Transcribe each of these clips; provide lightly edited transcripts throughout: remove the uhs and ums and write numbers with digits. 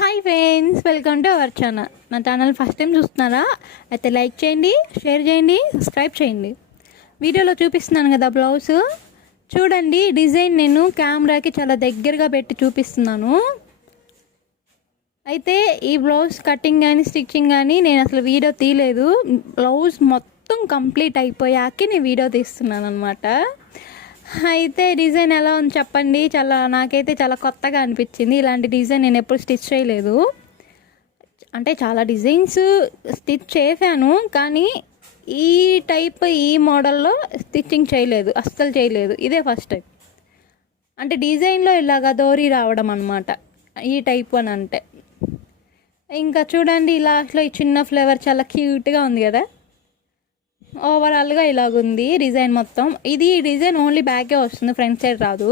Hi friends, welcome to our channel. నా channel first time చూస్తున్నారా? అయితే లైక్ చేయండి, షేర్ చేయండి, సబ్స్క్రైబ్ చేయండి. వీడియోలో చూపిస్తున్నాను కదా బ్లౌజ్ చూడండి. డిజైన్ నేను కెమెరాకి చాలా దగ్గరగా పెట్టి చూపిస్తున్నాను. అయితే ఈ బ్లౌజ్ కటింగ్ కానీ స్టిచ్చింగ్ కానీ నేను అసలు వీడియో తీయలేదు. బ్లౌజ్ మొత్తం కంప్లీట్ అయిపోయాక నేను వీడియో తీస్తున్నాను అనమాట. అయితే డిజైన్ ఎలా ఉంది చెప్పండి. నాకైతే చాలా కొత్తగా అనిపించింది. ఇలాంటి డిజైన్ నేను ఎప్పుడు స్టిచ్ చేయలేదు. అంటే చాలా డిజైన్స్ స్టిచ్ చేశాను, కానీ ఈ టైప్ ఈ మోడల్లో స్టిచ్చింగ్ చేయలేదు, అస్సలు చేయలేదు. ఇదే ఫస్ట్ టైం. అంటే డిజైన్లో ఇలాగా దోరీ రావడం అనమాట ఈ టైప్ అని. అంటే ఇంకా చూడండి, లాస్ట్లో ఈ చిన్న ఫ్లేవర్ చాలా క్యూట్గా ఉంది కదా. ఓవరాల్గా ఇలాగుంది డిజైన్ మొత్తం. ఇది డిజైన్ ఓన్లీ బ్యాకే వస్తుంది, ఫ్రంట్ సైడ్ రాదు.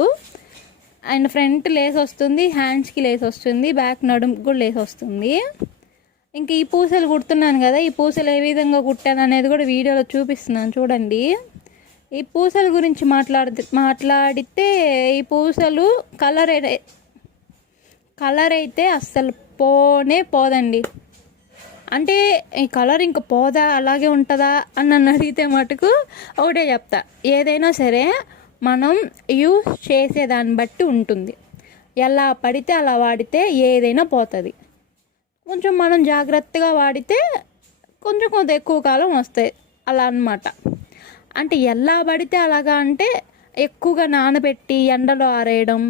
అండ్ ఫ్రంట్ లేస్ వస్తుంది, హ్యాండ్స్కి లేస్ వస్తుంది, బ్యాక్ నడుముకి కూడా లేస్ వస్తుంది. ఇంక ఈ పూసలు కుడుతున్నాను కదా, ఈ పూసలు ఏ విధంగా కుట్టాను అనేది కూడా వీడియోలో చూపిస్తున్నాను చూడండి. ఈ పూసల గురించి మాట్లాడితే ఈ పూసలు కలర్ అయితే అస్సలు పోదండి. అంటే ఈ కలర్ ఇంక పోదా, అలాగే ఉంటుందా అని నన్ను అడిగితే మటుకు ఒకటే చెప్తా, ఏదైనా సరే మనం యూస్ చేసేదాన్ని బట్టి ఉంటుంది. ఎలా పడితే అలా వాడితే ఏదైనా పోతుంది. కొంచెం మనం జాగ్రత్తగా వాడితే కొంత ఎక్కువ కాలం వస్తాయి అలా అన్నమాట. అంటే ఎలా పడితే అలాగా అంటే ఎక్కువగా నానబెట్టి ఎండలో ఆరేయడం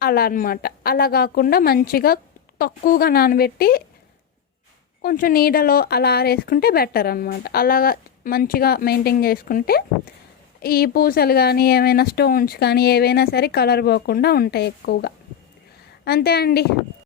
అలా అన్నమాట. అలా కాకుండా మంచిగా తక్కువగా నానబెట్టి కొంచెం నీడలో అలా ఆరేసుకుంటే బెటర్ అనమాట. అలాగా మంచిగా మెయింటైన్ చేసుకుంటే ఈ పూసలు కానీ ఏమైనా స్టోన్స్ కానీ ఏవైనా సరే కలర్ పోకుండా ఉంటాయి ఎక్కువగా. అంతే అండి.